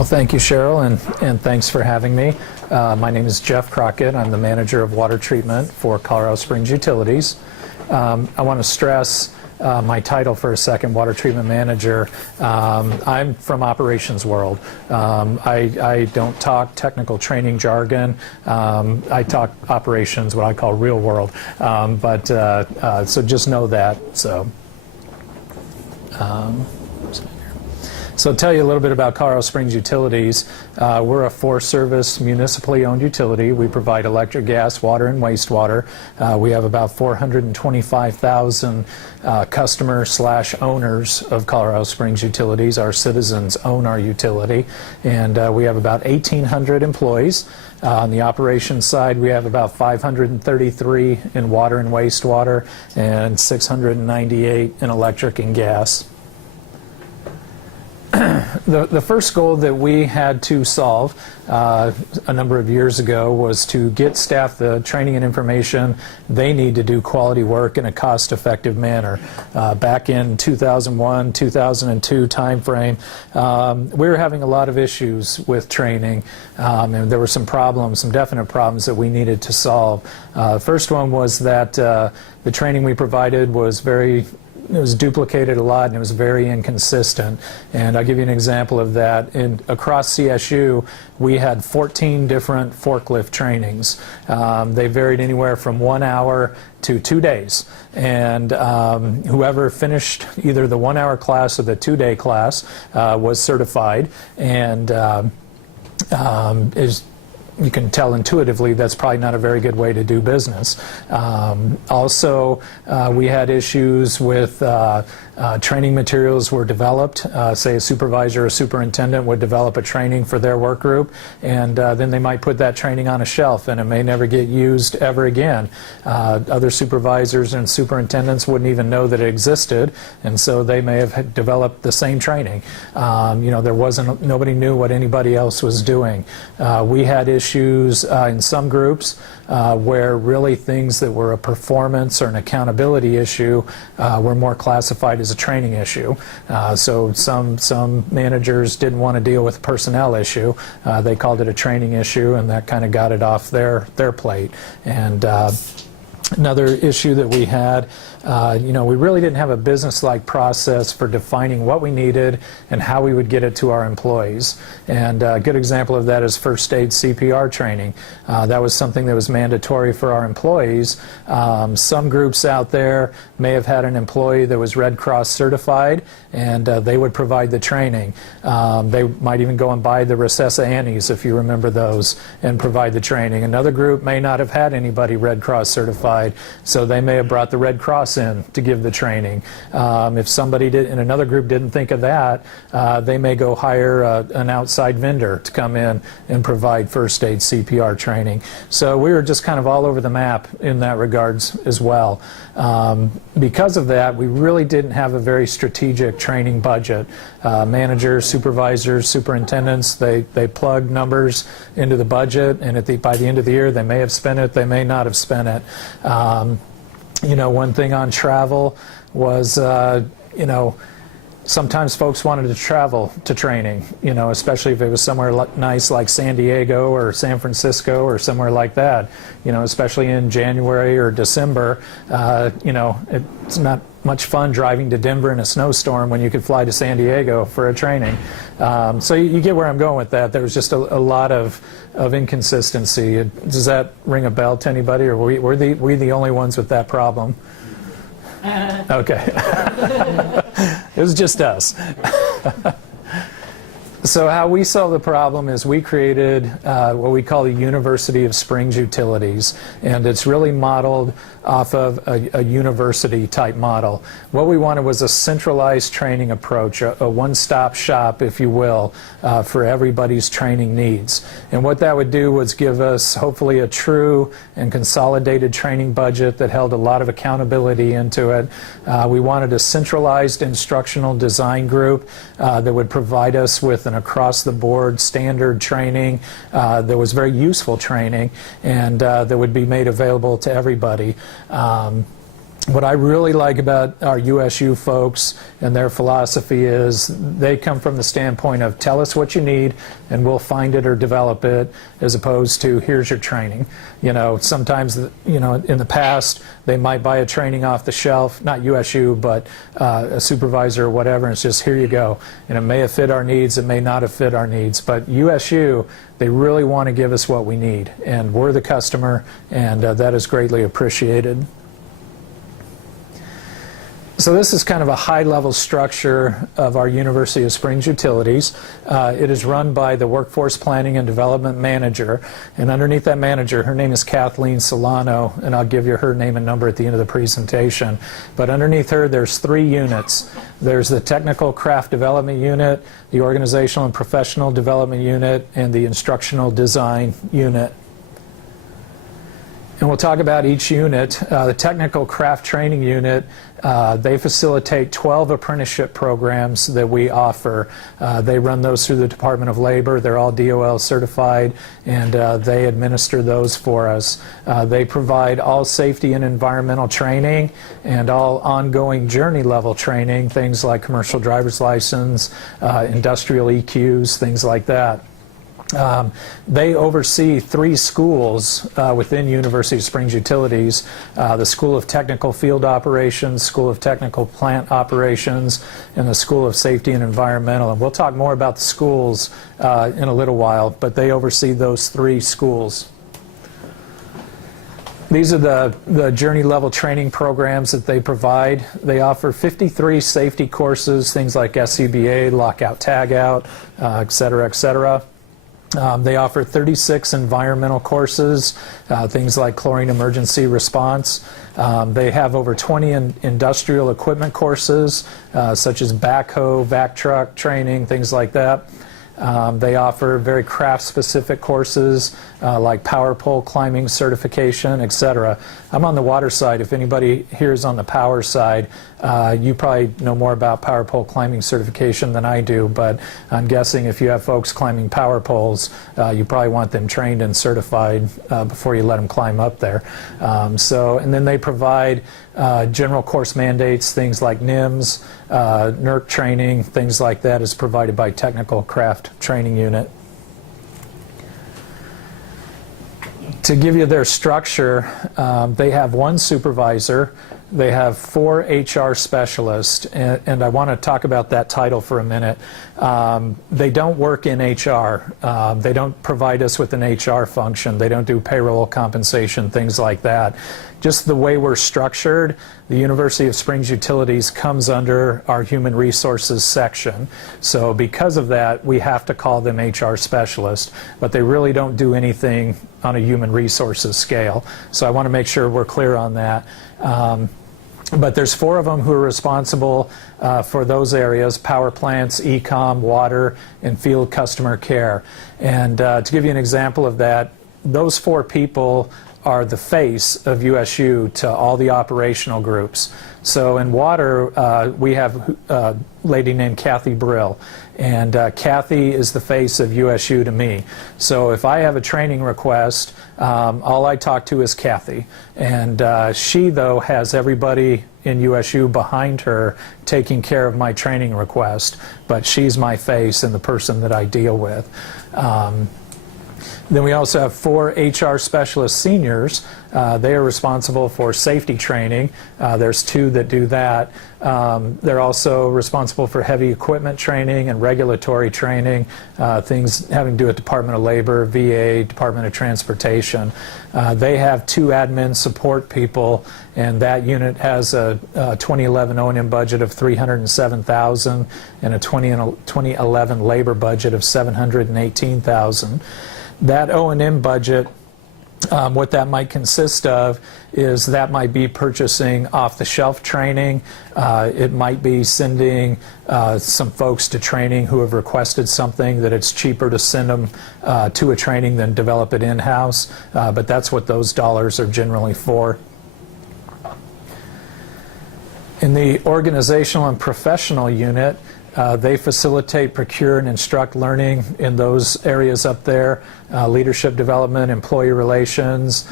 Well, thank you, Cheryl, and thanks for having me. My name is Jeff Crockett. I'm the manager of water treatment for Colorado Springs Utilities. I want to stress my title for a second, water treatment manager. I'm from operations world. I don't talk technical training jargon. I talk operations, what I call real world. So just know that. So I'll tell you a little bit about Colorado Springs Utilities. We're a four-service municipally owned utility. We provide electric, gas, water, and wastewater. We have about 425,000 customers/owners of Colorado Springs Utilities. Our citizens own our utility, and we have about 1,800 employees. On the operations side, we have about 533 in water and wastewater and 698 in electric and gas. The first goal that we had to solve a number of years ago was to get staff the training and information they need to do quality work in a cost-effective manner. Back in 2001, 2002 timeframe, we were having a lot of issues with training, and there were some problems, some definite problems that we needed to solve. First one was that the training we provided was it was duplicated a lot, and it was very inconsistent. And I'll give you an example of that. Across CSU, we had 14 different forklift trainings. They varied anywhere from 1 hour to 2 days. And whoever finished either the 1 hour class or the 2 day class was certified, and you can tell intuitively that's probably not a very good way to do business. Also, we had issues with training materials were developed. Say a supervisor or superintendent would develop a training for their work group, and then they might put that training on a shelf, and it may never get used ever again. Other supervisors and superintendents wouldn't even know that it existed, and so they may have developed the same training. Nobody knew what anybody else was doing. We had issues in some groups where really things that were a performance or an accountability issue were more classified as a training issue. So some managers didn't want to deal with a personnel issue. They called it a training issue, and that kind of got it off their plate. And another issue that we had, we really didn't have a business-like process for defining what we needed and how we would get it to our employees. And a good example of that is first aid CPR training. That was something that was mandatory for our employees. Some groups out there may have had an employee that was Red Cross certified, and they would provide the training. They might even go and buy the Recessa Annies, if you remember those, and provide the training. Another group may not have had anybody Red Cross certified, so they may have brought the Red Cross in to give the training. If somebody in another group didn't think of that, they may go hire an outside vendor to come in and provide first aid CPR training. So we were just kind of all over the map in that regards as well. Because of that, we really didn't have a very strategic training budget. Managers, supervisors, superintendents, they plug numbers into the budget, and by the end of the year they may have spent it, they may not have spent it. One thing on travel was, sometimes folks wanted to travel to training, especially if it was somewhere nice like San Diego or San Francisco or somewhere like that, especially in January or December. It's not much fun driving to Denver in a snowstorm when you could fly to San Diego for a training. So you get where I'm going with that. There was just a lot of inconsistency. Does that ring a bell to anybody, or were we the only ones with that problem? Okay. It was just us. So how we solve the problem is we created what we call the University of Springs Utilities, and it's really modeled off of a university type model. What we wanted was a centralized training approach, a one-stop shop, if you will, for everybody's training needs. And what that would do was give us hopefully a true and consolidated training budget that held a lot of accountability into it. We wanted a centralized instructional design group that would provide us with an across-the-board standard training that was very useful training, and that would be made available to everybody. What I really like about our USU folks and their philosophy is they come from the standpoint of tell us what you need and we'll find it or develop it, as opposed to here's your training. You know, sometimes, you know, in the past they might buy a training off the shelf, not USU, but a supervisor or whatever, and it's just here you go. And it may have fit our needs, it may not have fit our needs, but USU, they really want to give us what we need, and we're the customer, and that is greatly appreciated. So this is kind of a high-level structure of our University of Springs Utilities. It is run by the Workforce Planning and Development Manager, and underneath that manager, her name is Kathleen Solano, and I'll give you her name and number at the end of the presentation. But underneath her, there's 3 units. There's the Technical Craft Development Unit, the Organizational and Professional Development Unit, and the Instructional Design Unit. And we'll talk about each unit. The Technical Craft Training Unit, they facilitate 12 apprenticeship programs that we offer. They run those through the Department of Labor. They're all DOL certified, and they administer those for us. They provide all safety and environmental training and all ongoing journey level training, things like commercial driver's license, industrial EQs, things like that. They oversee 3 schools within University of Springs Utilities, the School of Technical Field Operations, School of Technical Plant Operations, and the School of Safety and Environmental. And we'll talk more about the schools in a little while, but they oversee those 3 schools. These are the journey level training programs that they provide. They offer 53 safety courses, things like SCBA, lockout, tagout, et cetera, et cetera. They offer 36 environmental courses, things like chlorine emergency response. They have over 20 industrial equipment courses, such as backhoe, vac truck training, things like that. They offer very craft-specific courses like power pole climbing certification, etc. I'm on the water side. If anybody here is on the power side, you probably know more about power pole climbing certification than I do, but I'm guessing if you have folks climbing power poles, you probably want them trained and certified before you let them climb up there. And then they provide general course mandates, things like NIMS, NERC training, things like that is provided by Technical Craft Training Unit. To give you their structure, they have 1 supervisor, they have 4 HR specialists, and I want to talk about that title for a minute. They don't work in HR. They don't provide us with an HR function. They don't do payroll, compensation, things like that. Just the way we're structured, the University of Springs Utilities comes under our Human Resources section. So because of that, we have to call them HR specialists, but they really don't do anything on a human resources scale. So I want to make sure we're clear on that. But there's 4 of them who are responsible for those areas: power plants, e-com, water, and field customer care. And to give you an example of that, those 4 people are the face of USU to all the operational groups. So in water, we have a lady named Kathy Brill, and Kathy is the face of USU to me. So if I have a training request, all I talk to is Kathy, and she, though, has everybody in USU behind her taking care of my training request, but she's my face and the person that I deal with. Then we also have 4 HR specialist seniors. They are responsible for safety training. There's 2 that do that. They're also responsible for heavy equipment training and regulatory training, things having to do with Department of Labor, VA, Department of Transportation. They have 2 admin support people, and that unit has a 2011 O&M budget of $307,000 and a 2011 labor budget of $718,000. That O&M budget, what that might consist of is that might be purchasing off-the-shelf training. It might be sending some folks to training who have requested something that it's cheaper to send them to a training than develop it in-house. But that's what those dollars are generally for. In the organizational and professional unit, they facilitate, procure, and instruct learning in those areas up there: leadership development, employee relations,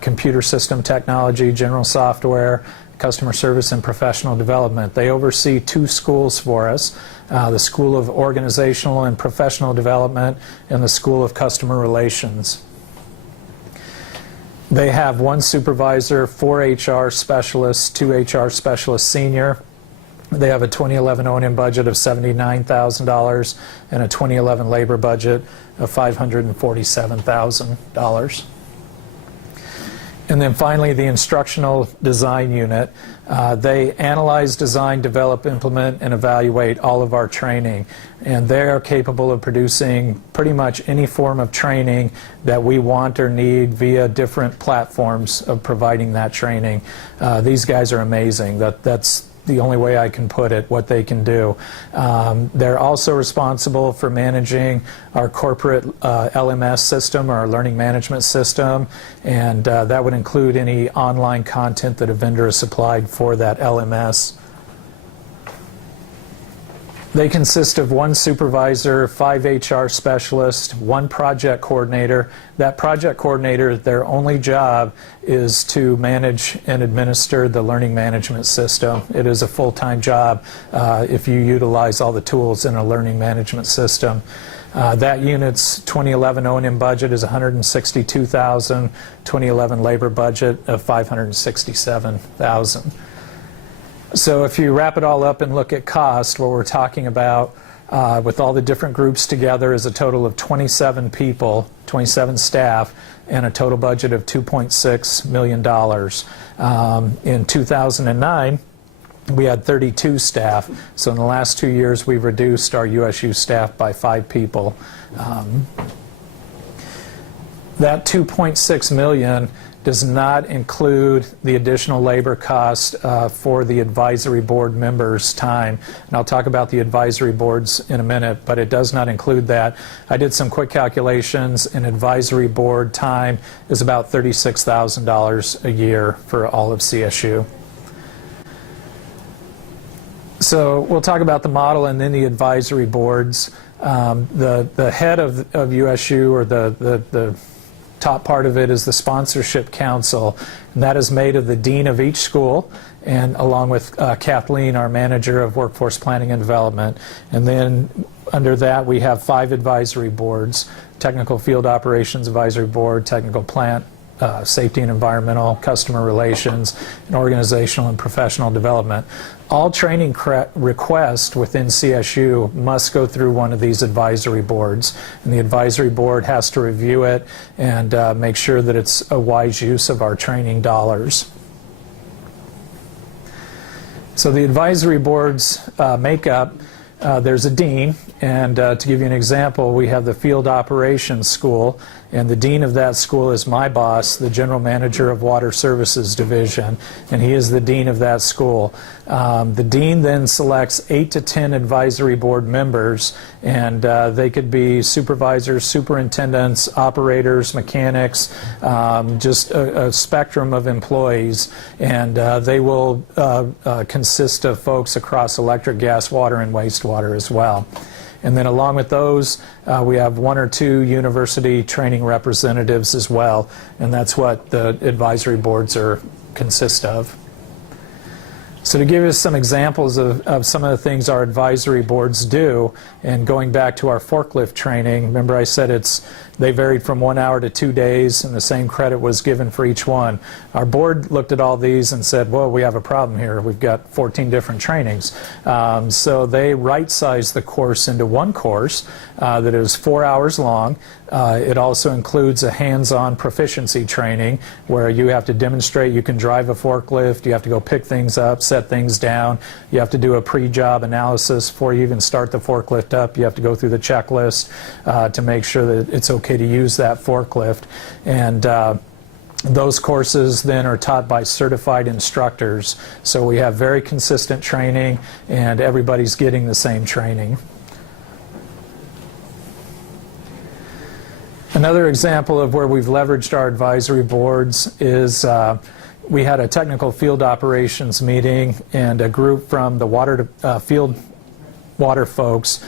computer system technology, general software, customer service and professional development. They oversee 2 schools for us, the School of Organizational and Professional Development and the School of Customer Relations. They have 1 supervisor, 4 HR specialists, 2 HR specialists senior. They have a 2011 O&M budget of $79,000 and a 2011 labor budget of $547,000. And then finally, the Instructional Design Unit. They analyze, design, develop, implement, and evaluate all of our training. And they are capable of producing pretty much any form of training that we want or need via different platforms of providing that training. These guys are amazing. That's the only way I can put it, what they can do. They're also responsible for managing our corporate LMS system, our learning management system, and that would include any online content that a vendor has supplied for that LMS. They consist of 1 supervisor, 5 HR specialists, 1 project coordinator. That project coordinator, their only job is to manage and administer the learning management system. It is a full-time job if you utilize all the tools in a learning management system. That unit's 2011 O&M budget is $162,000, 2011 labor budget of $567,000. So if you wrap it all up and look at cost, what we're talking about with all the different groups together is a total of 27 people, 27 staff, and a total budget of $2.6 million. In 2009, we had 32 staff. So in the last 2 years, we've reduced our USU staff by 5 people. That $2.6 million does not include the additional labor cost for the advisory board members' time. And I'll talk about the advisory boards in a minute, but it does not include that. I did some quick calculations, and advisory board time is about $36,000 a year for all of CSU. So we'll talk about the model and then the advisory boards. The head of USU, or the top part of it, is the sponsorship council, and that is made of the dean of each school, and along with Kathleen, our manager of workforce planning and development. And then under that we have 5 advisory boards: technical field operations advisory board, technical plant, safety and environmental, customer relations, and organizational and professional development. All training requests within CSU must go through one of these advisory boards, and the advisory board has to review it and make sure that it's a wise use of our training dollars. So the advisory board's makeup, there's a dean, and to give you an example, we have the field operations school, and the dean of that school is my boss, the general manager of water services division, and he is the dean of that school. The dean then selects 8 to 10 advisory board members, and they could be supervisors, superintendents, operators, mechanics, just a spectrum of employees, and they will consist of folks across electric, gas, water, and wastewater as well. And then along with those, we have 1 or 2 university training representatives as well, and that's what the advisory boards consist of. So to give you some examples of some of the things our advisory boards do, and going back to our forklift training, remember I said they varied from 1 hour to 2 days, and the same credit was given for each one. Our board looked at all these and said, well, we have a problem here. We've got 14 different trainings. So they right-sized the course into one course that is 4 hours long. It also includes a hands-on proficiency training where you have to demonstrate you can drive a forklift, you have to go pick things up, set things down, you have to do a pre-job analysis before you even start the forklift up, you have to go through the checklist to make sure that it's okay to use that forklift. And those courses then are taught by certified instructors, so we have very consistent training and everybody's getting the same training. Another example of where we've leveraged our advisory boards is we had a technical field operations meeting, and a group from the water field water folks,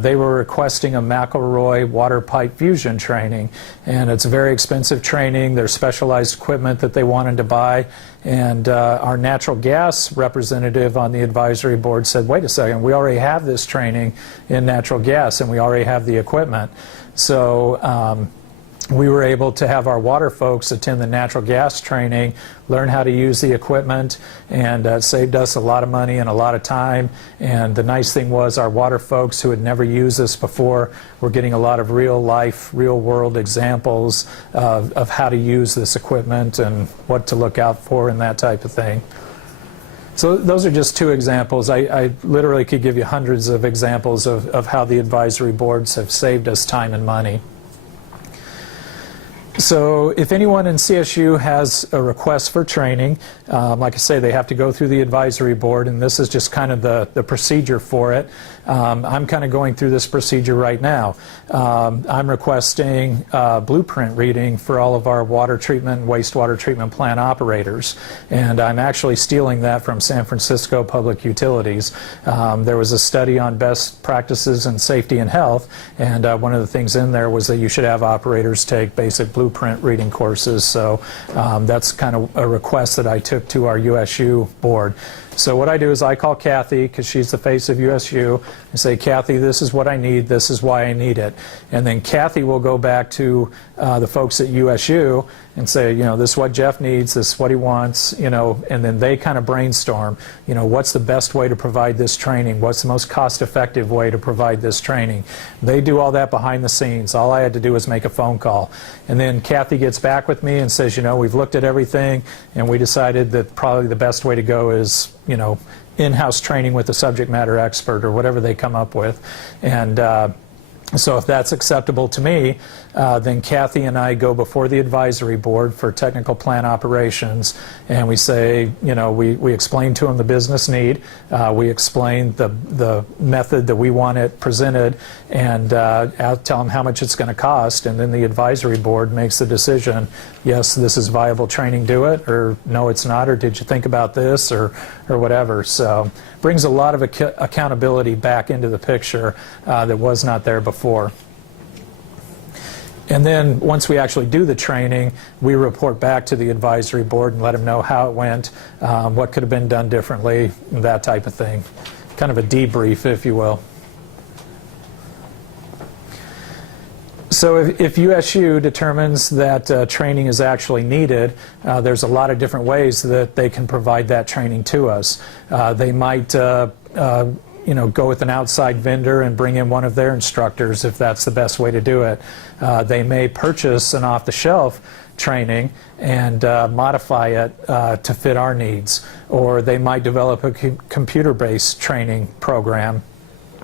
they were requesting a McElroy water pipe fusion training, and it's a very expensive training. There's specialized equipment that they wanted to buy, and our natural gas representative on the advisory board said, wait a second, we already have this training in natural gas and we already have the equipment. So we were able to have our water folks attend the natural gas training, learn how to use the equipment, and it saved us a lot of money and a lot of time. And the nice thing was our water folks who had never used this before were getting a lot of real life, real world examples of how to use this equipment and what to look out for and that type of thing. So those are just two examples. I literally could give you hundreds of examples of how the advisory boards have saved us time and money. So if anyone in CSU has a request for training, like I say, they have to go through the advisory board, and this is just kind of the procedure for it. I'm kind of going through this procedure right now. I'm requesting blueprint reading for all of our water treatment and wastewater treatment plant operators, and I'm actually stealing that from San Francisco Public Utilities. There was a study on best practices in safety and health, and one of the things in there was that you should have operators take basic blueprint reading courses. So that's kind of a request that I took to our USU board. So what I do is I call Kathy, because she's the face of USU, and say, Kathy, this is what I need, this is why I need it. And then Kathy will go back to the folks at USU and say, you know, this is what Jeff needs, this is what he wants, you know, and then they kind of brainstorm, you know, what's the best way to provide this training, what's the most cost-effective way to provide this training. They do all that behind the scenes. All I had to do was make a phone call. And then Kathy gets back with me and says, you know, we've looked at everything, and we decided that probably the best way to go is, you know, in-house training with a subject matter expert or whatever they come up with. And so if that's acceptable to me, then Kathy and I go before the advisory board for technical plant operations, and we say, you know, we explain to them the business need, we explain the method that we want it presented, and I'll tell them how much it's going to cost, and then the advisory board makes the decision, yes, this is viable training, do it, or no, it's not, or did you think about this, or whatever. So brings a lot of accountability back into the picture that was not there before. And then once we actually do the training, we report back to the advisory board and let them know how it went, what could have been done differently, that type of thing. Kind of a debrief, if you will. So if USU determines that training is actually needed, there's a lot of different ways that they can provide that training to us. They might you know, go with an outside vendor and bring in one of their instructors if that's the best way to do it. They may purchase an off-the-shelf training and modify it to fit our needs, or they might develop a computer-based training program.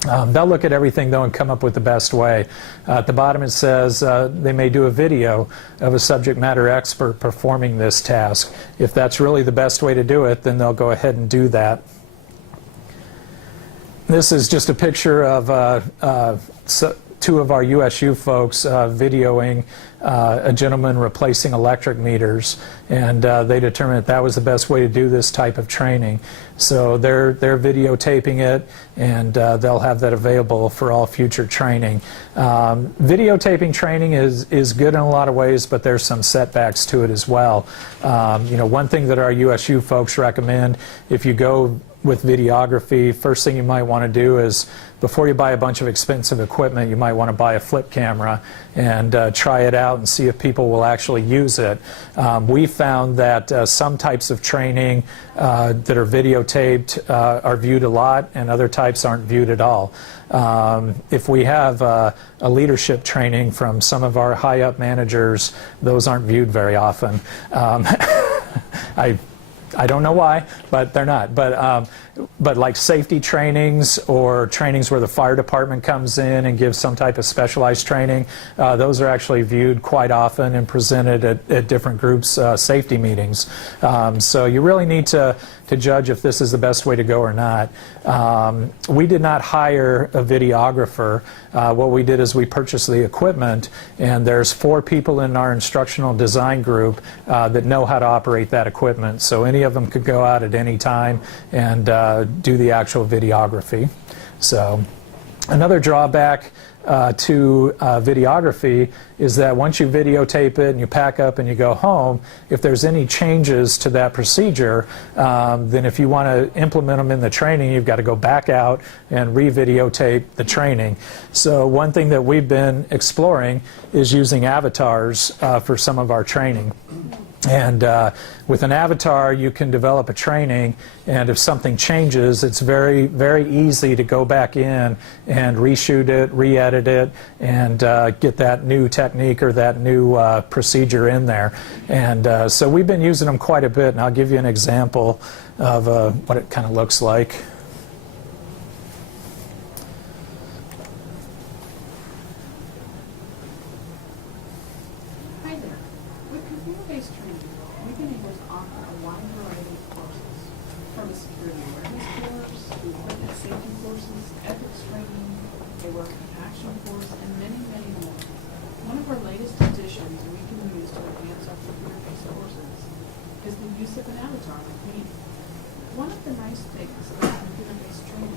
They'll look at everything, though, and come up with the best way. At the bottom it says they may do a video of a subject matter expert performing this task. If that's really the best way to do it, then they'll go ahead and do that. This is just a picture of two of our USU folks videoing a gentleman replacing electric meters, and they determined that was the best way to do this type of training. So they're videotaping it, and they'll have that available for all future training. Videotaping training is good in a lot of ways, but there's some setbacks to it as well. You know, one thing that our USU folks recommend, if you go with videography, first thing you might want to do is, before you buy a bunch of expensive equipment, you might want to buy a flip camera and try it out and see if people will actually use it. We found that some types of training that are videotaped are viewed a lot, and other types aren't viewed at all. If we have a leadership training from some of our high-up managers, those aren't viewed very often. I don't know why, but they're not. But like safety trainings or trainings where the fire department comes in and gives some type of specialized training, those are actually viewed quite often and presented at different groups' safety meetings. So you really need to judge if this is the best way to go or not. We did not hire a videographer. What we did is we purchased the equipment, and there's 4 people in our instructional design group that know how to operate that equipment. So any of them could go out at any time and do the actual videography. So another drawback to videography is that once you videotape it and you pack up and you go home, if there's any changes to that procedure, then if you want to implement them in the training, you've got to go back out and re-videotape the training. So one thing that we've been exploring is using avatars for some of our training. And with an avatar, you can develop a training, and if something changes, it's very, very easy to go back in and reshoot it, re-edit it, and get that new technique or that new procedure in there. And so we've been using them quite a bit, and I'll give you an example of what it kind of looks like. One of the nice things about computer-based training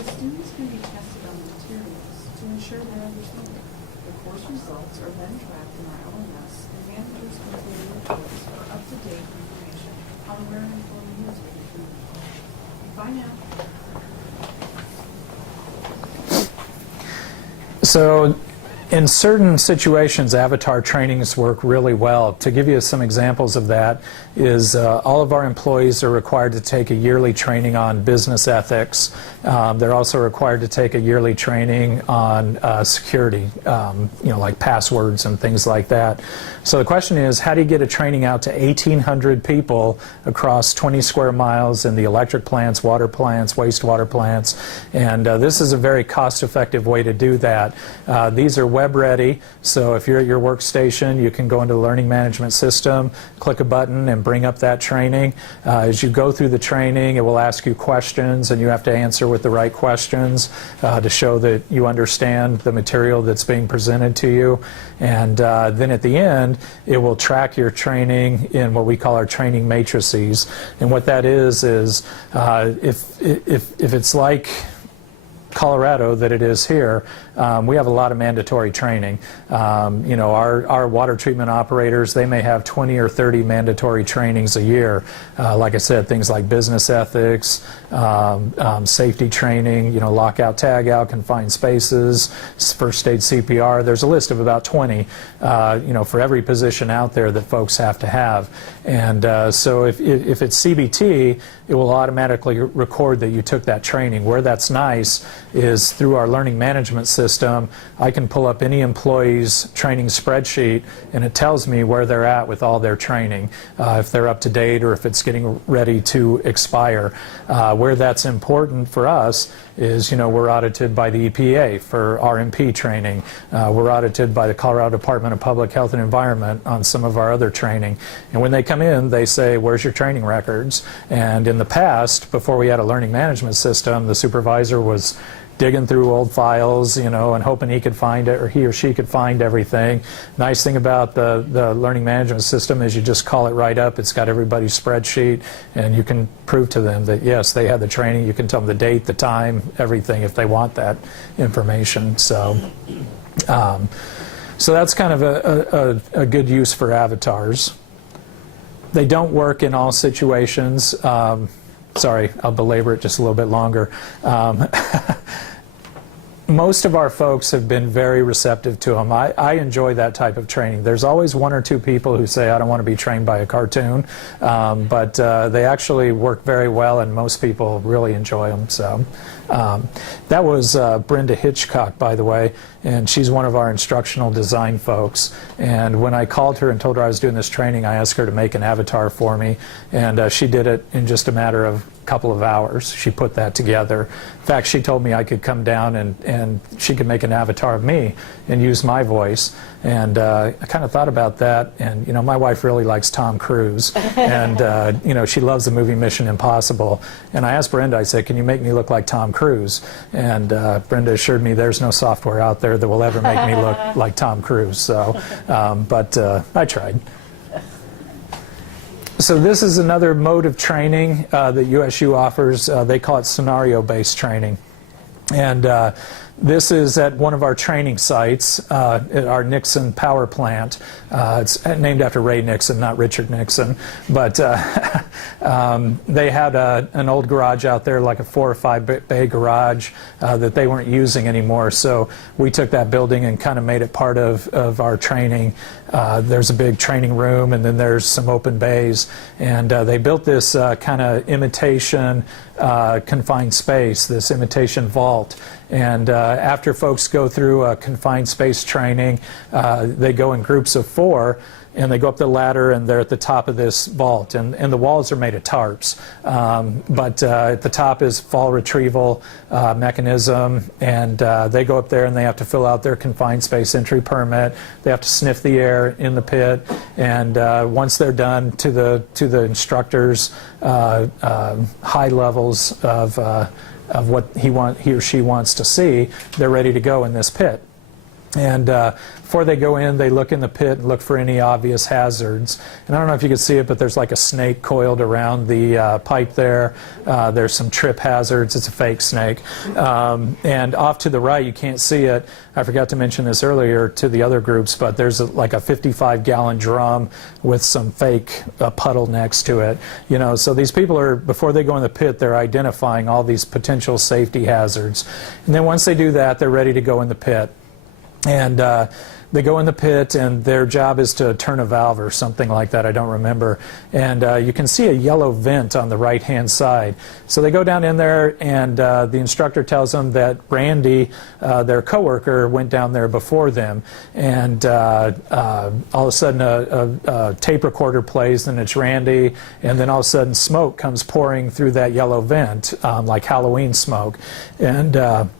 is students can be tested on the materials to ensure their understanding. The course results are then tracked in our LMS, and managers can create reports for up-to-date information on where an employee is with the community. Bye now. So in certain situations, avatar trainings work really well. To give you some examples of that is all of our employees are required to take a yearly training on business ethics. They're also required to take a yearly training on security, like passwords and things like that. So the question is, how do you get a training out to 1,800 people across 20 square miles in the electric plants, water plants, wastewater plants? And this is a very cost-effective way to do that. These are web ready, so if you're at your workstation, you can go into the learning management system, click a button, and bring up that training. As you go through the training, it will ask you questions, and you have to answer with the right questions to show that you understand the material that's being presented to you. And then at the end, it will track your training in what we call our training matrices. And what that is if it's like Colorado that it is here, we have a lot of mandatory training. Our water treatment operators, they may have 20 or 30 mandatory trainings a year. Like I said, things like business ethics, safety training, lockout, tagout, confined spaces, first aid, CPR. There's a list of about 20, for every position out there that folks have to have. And so if it's CBT, it will automatically record that you took that training. Where that's nice is through our learning management system, I can pull up any employee's training spreadsheet, and it tells me where they're at with all their training, if they're up to date or if it's getting ready to expire. Where that's important for us is, we're audited by the EPA for RMP training. We're audited by the Colorado Department of Public Health and Environment on some of our other training. And when they come in, they say, where's your training records? And in the past, before we had a learning management system, the supervisor was digging through old files, and hoping he could find it, or he or she could find everything. Nice thing about the learning management system is you just call it right up. It's got everybody's spreadsheet, and you can prove to them that, yes, they had the training. You can tell them the date, the time, everything if they want that information. So that's kind of a good use for avatars. They don't work in all situations. Sorry, I'll belabor it just a little bit longer. Most of our folks have been very receptive to them. I enjoy that type of training. There's always one or two people who say, I don't want to be trained by a cartoon, but they actually work very well, and most people really enjoy them. So that was Brenda Hitchcock, by the way, and she's one of our instructional design folks. And when I called her and told her I was doing this training, I asked her to make an avatar for me, and she did it in just a matter of couple of hours. She put that together. In fact, she told me I could come down and she could make an avatar of me and use my voice. And I kind of thought about that. And my wife really likes Tom Cruise, and she loves the movie Mission Impossible. And I asked Brenda, I said, can you make me look like Tom Cruise? And Brenda assured me there's no software out there that will ever make me look like Tom Cruise. So, but I tried. So this is another mode of training that USU offers. They call it scenario-based training. And this is at one of our training sites, at our Nixon power plant. It's named after Ray Nixon, not Richard Nixon. But they had an old garage out there, like a 4 or 5 bay garage that they weren't using anymore. So we took that building and kind of made it part of our training. There's a big training room, and then there's some open bays. And they built this kind of imitation confined space, this imitation vault. And after folks go through a confined space training, they go in groups of 4, and they go up the ladder, and they're at the top of this vault. And the walls are made of tarps. But at the top is fall retrieval mechanism, and they go up there and they have to fill out their confined space entry permit. They have to sniff the air in the pit, and once they're done, to the instructors, high levels of what he or she wants to see, they're ready to go in this pit. And before they go in, they look in the pit and look for any obvious hazards. And I don't know if you can see it, but there's like a snake coiled around the pipe there. There's some trip hazards. It's a fake snake. And off to the right, you can't see it. I forgot to mention this earlier to the other groups, but there's like a 55-gallon drum with some fake puddle next to it. You know, so these people are, before they go in the pit, they're identifying all these potential safety hazards. And then once they do that, they're ready to go in the pit. And they go in the pit, and their job is to turn a valve or something like that. I don't remember. And you can see a yellow vent on the right-hand side. So they go down in there, and the instructor tells them that Randy, their coworker, went down there before them. And all of a sudden, a tape recorder plays, and it's Randy. And then all of a sudden, smoke comes pouring through that yellow vent, like Halloween smoke. And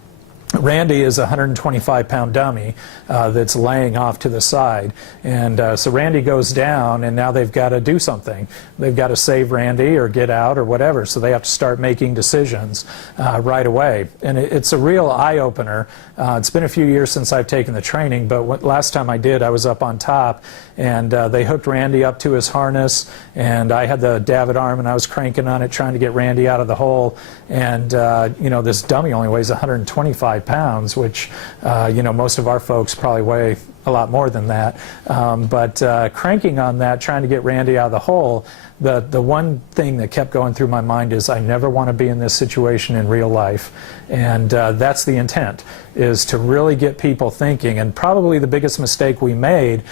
Randy is a 125-pound dummy that's laying off to the side. And so Randy goes down, and now they've got to do something. They've got to save Randy or get out or whatever. So they have to start making decisions right away. And it's a real eye-opener. It's been a few years since I've taken the training, but last time I did, I was up on top, and they hooked Randy up to his harness, and I had the davit arm, and I was cranking on it, trying to get Randy out of the hole. And, you know, this dummy only weighs 125 pounds, which, you know, most of our folks probably weigh a lot more than that. But cranking on that, trying to get Randy out of the hole, the one thing that kept going through my mind is I never want to be in this situation in real life. And that's the intent, is to really get people thinking. And probably the biggest mistake we made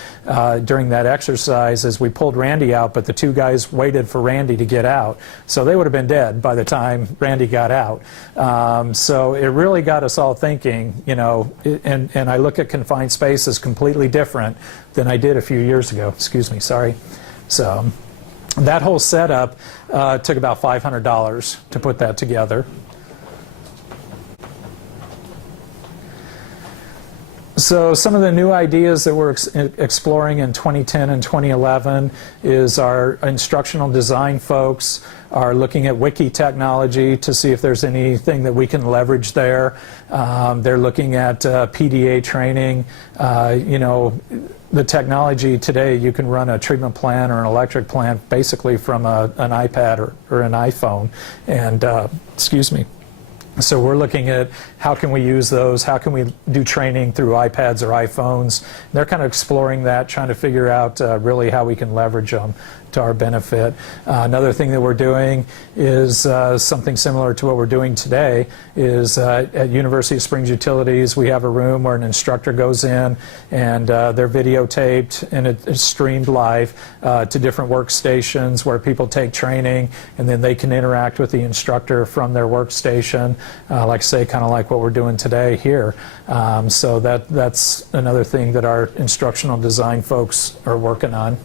during that exercise is we pulled Randy out, but the 2 guys waited for Randy to get out. So they would have been dead by the time Randy got out. So it really got us all thinking, you know, and I look at confined space as completely different than I did a few years ago. Excuse me, sorry. So that whole setup took about $500 to put that together. So some of the new ideas that we're exploring in 2010 and 2011 is our instructional design folks are looking at wiki technology to see if there's anything that we can leverage there. They're looking at PDA training. You know, the technology today, you can run a treatment plan or an electric plant basically from an iPad or an iPhone. And, excuse me. So we're looking at how can we use those, how can we do training through iPads or iPhones. They're kind of exploring that, trying to figure out really how we can leverage them to our benefit. Another thing that we're doing is something similar to what we're doing today is at University of Springs Utilities, we have a room where an instructor goes in and they're videotaped and it's streamed live to different workstations where people take training and then they can interact with the instructor from their workstation, like I say, kind of like what we're doing today here. So that's another thing that our instructional design folks are working on.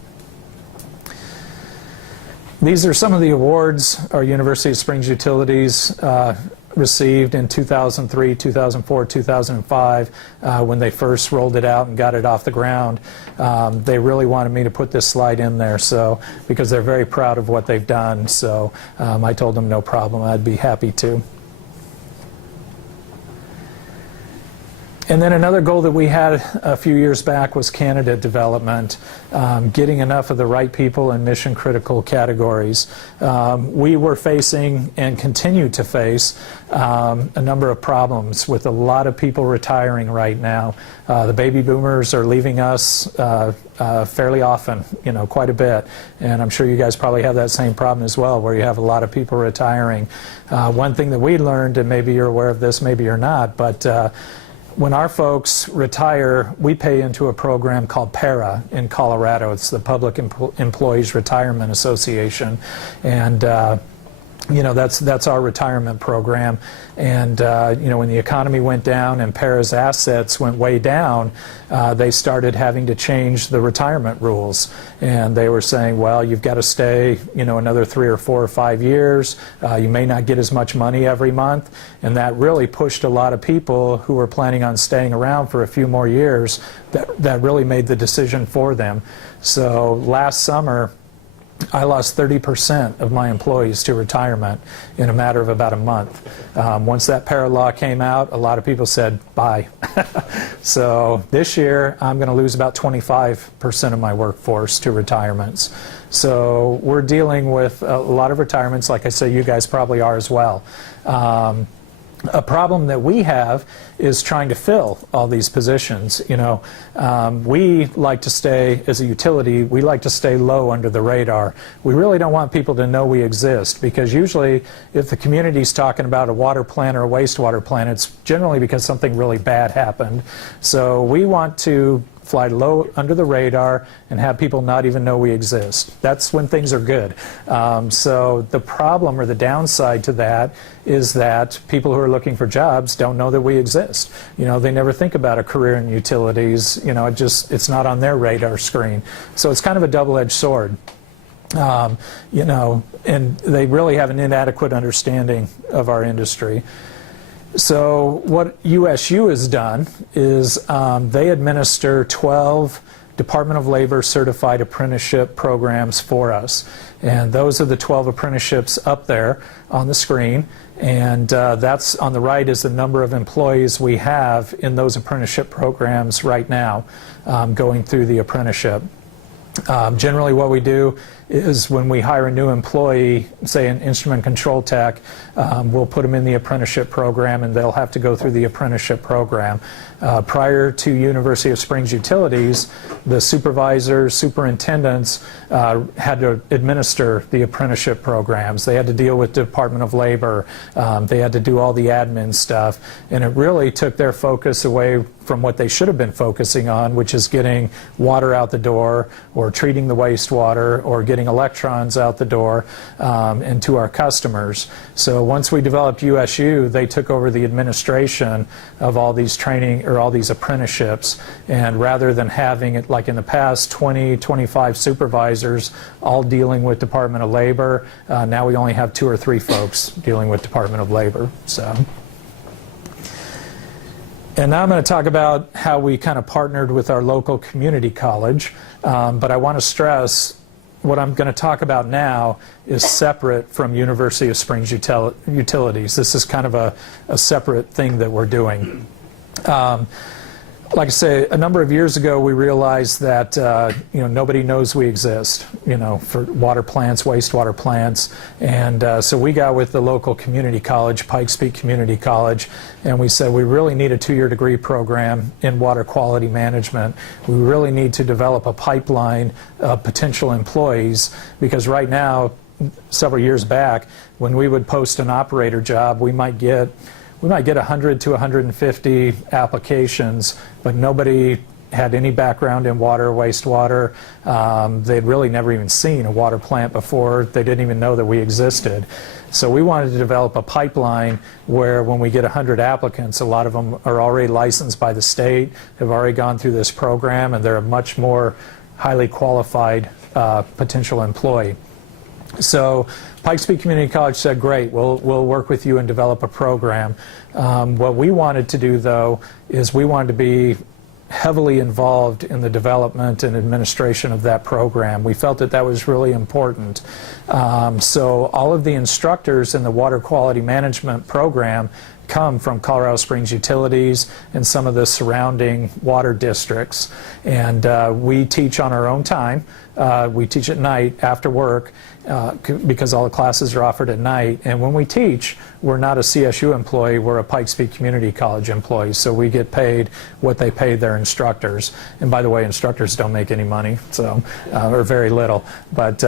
These are some of the awards our University of Springs Utilities received in 2003, 2004, 2005 when they first rolled it out and got it off the ground. They really wanted me to put this slide in there because they're very proud of what they've done. So I told them no problem, I'd be happy to. And then another goal that we had a few years back was candidate development, getting enough of the right people in mission critical categories. We were facing and continue to face a number of problems with a lot of people retiring right now. The baby boomers are leaving us fairly often, quite a bit. And I'm sure you guys probably have that same problem as well, where you have a lot of people retiring. One thing that we learned, and maybe you're aware of this, maybe you're not, but when our folks retire, we pay into a program called PARA in Colorado. It's the Public Employees Retirement Association, and that's our retirement program. And when the economy went down and PARA's assets went way down, they started having to change the retirement rules. And they were saying, well, you've got to stay, another 3 or 4 or 5 years. You may not get as much money every month. And that really pushed a lot of people who were planning on staying around for a few more years. That really made the decision for them. So last summer, I lost 30% of my employees to retirement in a matter of about a month. Once that PARA law came out, a lot of people said, bye. So this year, I'm going to lose about 25% of my workforce to retirements. So we're dealing with a lot of retirements, like I say, you guys probably are as well. A problem that we have is trying to fill all these positions. We like to stay, as a utility, we like to stay low under the radar. We really don't want people to know we exist, because usually if the community's talking about a water plant or a wastewater plant, it's generally because something really bad happened. So we want to fly low under the radar and have people not even know we exist. That's when things are good. So the problem or the downside to that is that people who are looking for jobs don't know that we exist. They never think about a career in utilities. It's not on their radar screen. So it's kind of a double-edged sword. And they really have an inadequate understanding of our industry. So what USU has done is they administer 12 Department of Labor certified apprenticeship programs for us. And those are the 12 apprenticeships up there on the screen. And that's on the right is the number of employees we have in those apprenticeship programs right now going through the apprenticeship. Generally what we do is when we hire a new employee, say an instrument control tech, we'll put them in the apprenticeship program and they'll have to go through the apprenticeship program. Prior to University of Springs Utilities, the supervisors, superintendents had to administer the apprenticeship programs. They had to deal with Department of Labor. They had to do all the admin stuff. And it really took their focus away from what they should have been focusing on, which is getting water out the door or treating the wastewater or getting electrons out the door and to our customers. So once we developed USU, they took over the administration of all these training or all these apprenticeships, and rather than having it like in the past 20, 25 supervisors all dealing with Department of Labor, now we only have 2 or 3 folks dealing with Department of Labor. And now I'm going to talk about how we kind of partnered with our local community college, but I want to stress what I'm going to talk about now is separate from University of Springs Utilities. This is kind of a separate thing that we're doing. Like I say, a number of years ago we realized that nobody knows we exist, for water plants, wastewater plants, and so we got with the local community college, Pikes Peak Community College, and we said we really need a 2-year degree program in water quality management. We really need to develop a pipeline of potential employees, because right now, several years back, when we would post an operator job, we might get 100 to 150 applications, but nobody had any background in water or wastewater. They'd really never even seen a water plant before. They didn't even know that we existed. So we wanted to develop a pipeline where when we get 100 applicants, a lot of them are already licensed by the state, have already gone through this program, and they're a much more highly qualified potential employee. So Pikes Peak Community College said, great, we'll work with you and develop a program. What we wanted to do, though, is we wanted to be heavily involved in the development and administration of that program. We felt that that was really important. So all of the instructors in the water quality management program come from Colorado Springs Utilities and some of the surrounding water districts. And we teach on our own time. We teach at night after work because all the classes are offered at night. And when we teach, we're not a CSU employee, we're a Pikes Peak Community College employee. So we get paid what they pay their instructors. And by the way, instructors don't make any money, so or very little. But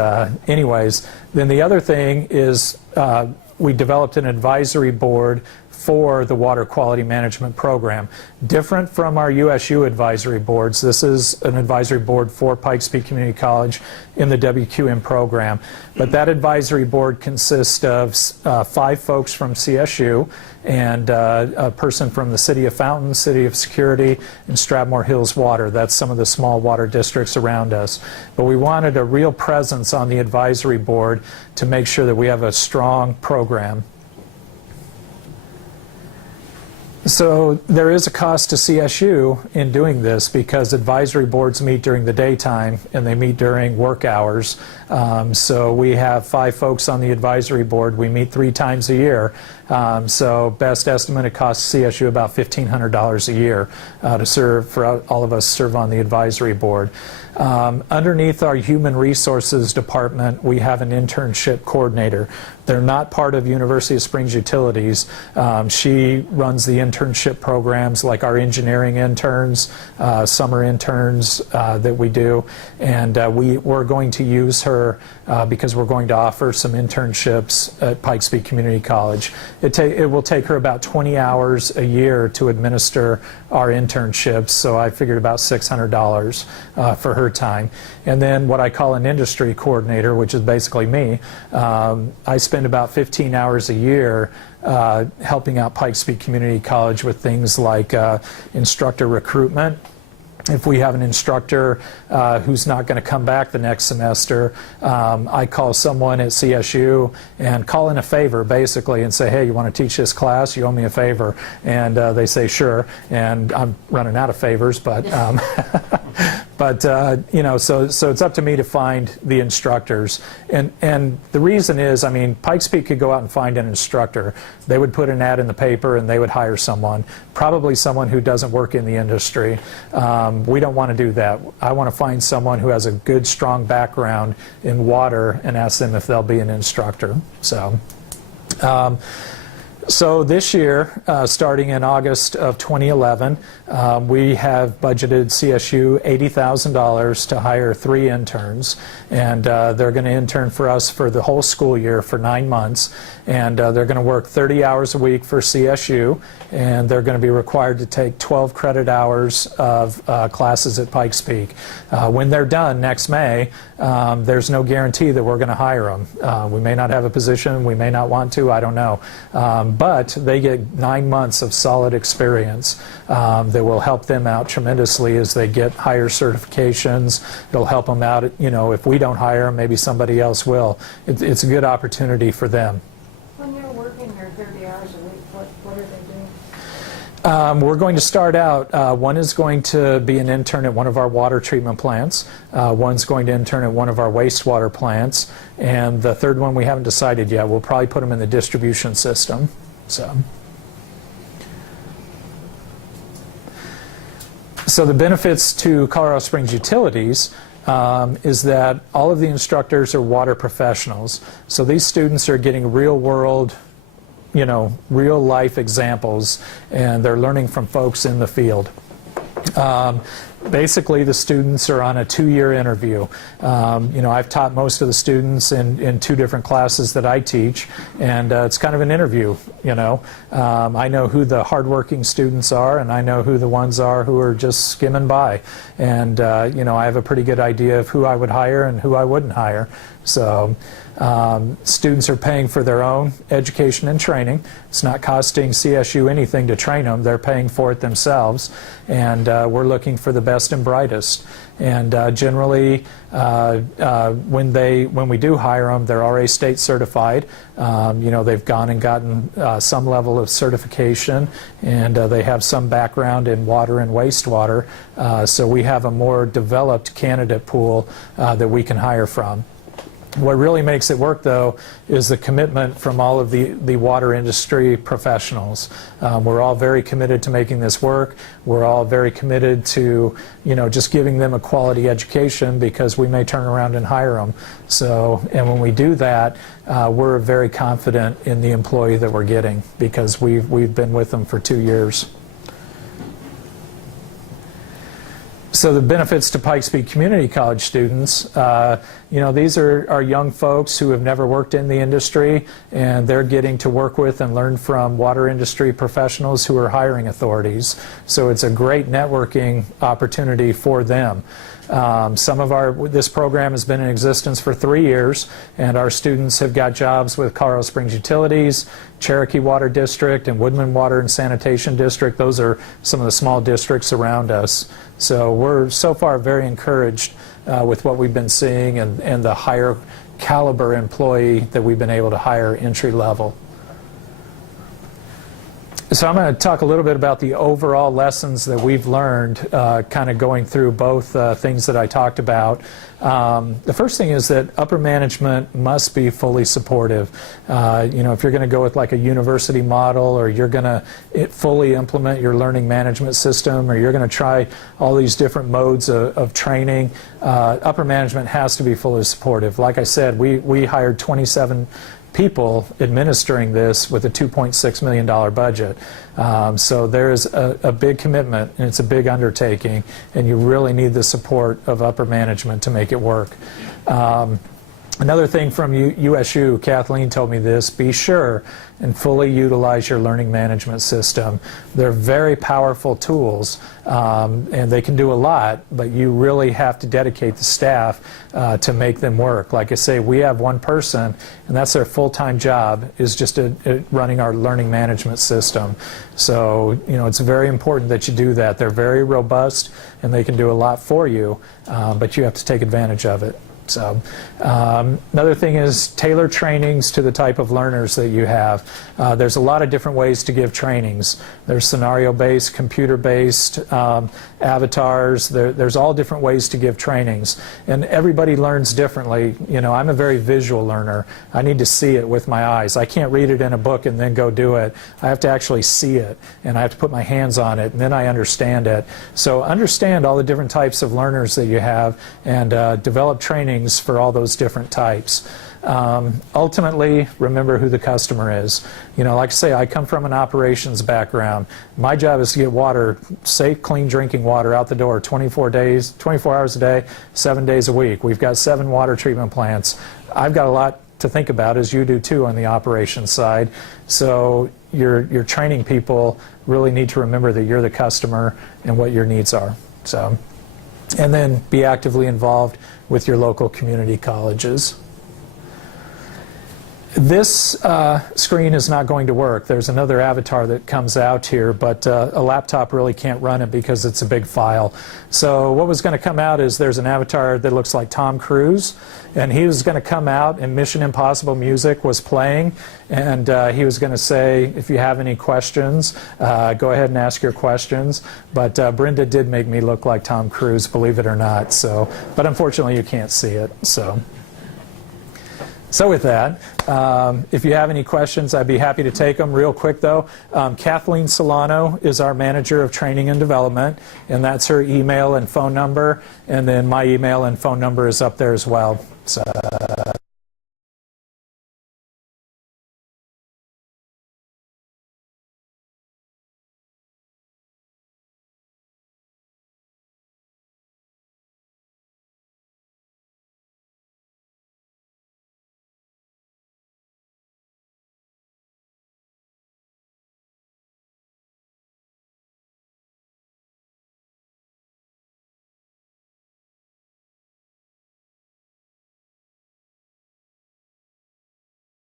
anyways, then the other thing is we developed an advisory board for the water quality management program. Different from our USU advisory boards, this is an advisory board for Pikes Peak Community College in the WQM program. But that advisory board consists of 5 folks from CSU and a person from the City of Fountain, City of Security, and Strathmore Hills Water. That's some of the small water districts around us. But we wanted a real presence on the advisory board to make sure that we have a strong program. So there is a cost to CSU in doing this because advisory boards meet during the daytime and they meet during work hours. So we have 5 folks on the advisory board. We meet 3 times a year. So best estimate, it costs CSU about $1,500 a year to serve, for all of us serve on the advisory board. Underneath our human resources department, we have an internship coordinator. They're not part of University of Springs Utilities. She runs the internship programs like our engineering interns, summer interns that we do, and we're going to use her because we're going to offer some internships at Pikes Peak Community College. It will take her about 20 hours a year to administer our internships, so I figured about $600 for her time. And then what I call an industry coordinator, which is basically me, I spend about 15 hours a year helping out Pikes Peak Community College with things like instructor recruitment. If we have an instructor who's not going to come back the next semester, I call someone at CSU and call in a favor, basically, and say, hey, you want to teach this class? You owe me a favor. And they say, sure. And I'm running out of favors, but you know, so it's up to me to find the instructors. And the reason is, I mean, Pikes Peak could go out and find an instructor. They would put an ad in the paper and they would hire someone, probably someone who doesn't work in the industry. We don't want to do that. I want to find someone who has a good, strong background in water and ask them if they'll be an instructor. So this year, starting in August of 2011, we have budgeted CSU $80,000 to hire 3 interns, and they're going to intern for us for the whole school year for 9 months, and they're going to work 30 hours a week for CSU, and they're going to be required to take 12 credit hours of classes at Pikes Peak. When they're done next May, there's no guarantee that we're going to hire them. We may not have a position, we may not want to, I don't know. But they get 9 months of solid experience that will help them out tremendously as they get higher certifications. It'll help them out, you know, if we don't hire them, maybe somebody else will. It's a good opportunity for them. When you're working your 30 hours a week, what are they doing? We're going to start out, one is going to be an intern at one of our water treatment plants, one's going to intern at one of our wastewater plants, and the third one we haven't decided yet. We'll probably put them in the distribution system. So the benefits to Colorado Springs Utilities is that all of the instructors are water professionals. So these students are getting real world, you know, real life examples, and they're learning from folks in the field. Basically, the students are on a 2-year interview. You know, I've taught most of the students in 2 different classes that I teach, and it's kind of an interview, you know. I know who the hardworking students are, and I know who the ones are who are just skimming by. And, you know, I have a pretty good idea of who I would hire and who I wouldn't hire. So students are paying for their own education and training. It's not costing CSU anything to train them. They're paying for it themselves, and we're looking for the best and brightest. And generally, when we do hire them, they're already state certified. You know, they've gone and gotten some level of certification, and they have some background in water and wastewater. So we have a more developed candidate pool that we can hire from. What really makes it work, though, is the commitment from all of the water industry professionals. We're all very committed to making this work. We're all very committed to, just giving them a quality education, because we may turn around and hire them. So, and when we do that, we're very confident in the employee that we're getting, because we've been with them for 2 years. So the benefits to Pikes Peak Community College students, these are young folks who have never worked in the industry, and they're getting to work with and learn from water industry professionals who are hiring authorities. So it's a great networking opportunity for them. This program has been in existence for 3 years, and our students have got jobs with Colorado Springs Utilities, Cherokee Water District, and Woodman Water and Sanitation District. Those are some of the small districts around us. So we're so far very encouraged with what we've been seeing, and the higher caliber employee that we've been able to hire entry level. So I'm going to talk a little bit about the overall lessons that we've learned kind of going through both things that I talked about. The first thing is that upper management must be fully supportive. If you're going to go with like a university model, or you're going to fully implement your learning management system, or you're going to try all these different modes of training, upper management has to be fully supportive. Like I said, we hired 27 people administering this with a $2.6 million budget. So there is a big commitment, and it's a big undertaking, and you really need the support of upper management to make it work. Another thing from USU, Kathleen told me this: be sure and fully utilize your learning management system. They're very powerful tools, and they can do a lot, but you really have to dedicate the staff to make them work. Like I say, we have one person, and that's their full-time job, is just running our learning management system. So, it's very important that you do that. They're very robust, and they can do a lot for you, but you have to take advantage of it. So another thing is tailor trainings to the type of learners that you have. There's a lot of different ways to give trainings. There's scenario-based, computer-based, avatars. There's all different ways to give trainings. And everybody learns differently. I'm a very visual learner. I need to see it with my eyes. I can't read it in a book and then go do it. I have to actually see it, and I have to put my hands on it, and then I understand it. So understand all the different types of learners that you have, and develop trainings for all those different types. Ultimately, remember who the customer is. Like I say, I come from an operations background. My job is to get water, safe, clean drinking water out the door 24 hours a day, 7 days a week. We've got 7 water treatment plants. I've got a lot to think about, as you do too, on the operations side. So your training people really need to remember that you're the customer and what your needs are. So, and then be actively involved with your local community colleges. This screen is not going to work. There's another avatar that comes out here, but a laptop really can't run it because it's a big file. So what was going to come out is there's an avatar that looks like Tom Cruise, and he was going to come out, and Mission Impossible music was playing, and he was going to say, if you have any questions, go ahead and ask your questions. But Brenda did make me look like Tom Cruise, believe it or not. So, but unfortunately you can't see it. So with that, if you have any questions, I'd be happy to take them. Real quick, though, Kathleen Solano is our Manager of Training and Development, and that's her email and phone number, and then my email and phone number is up there as well. So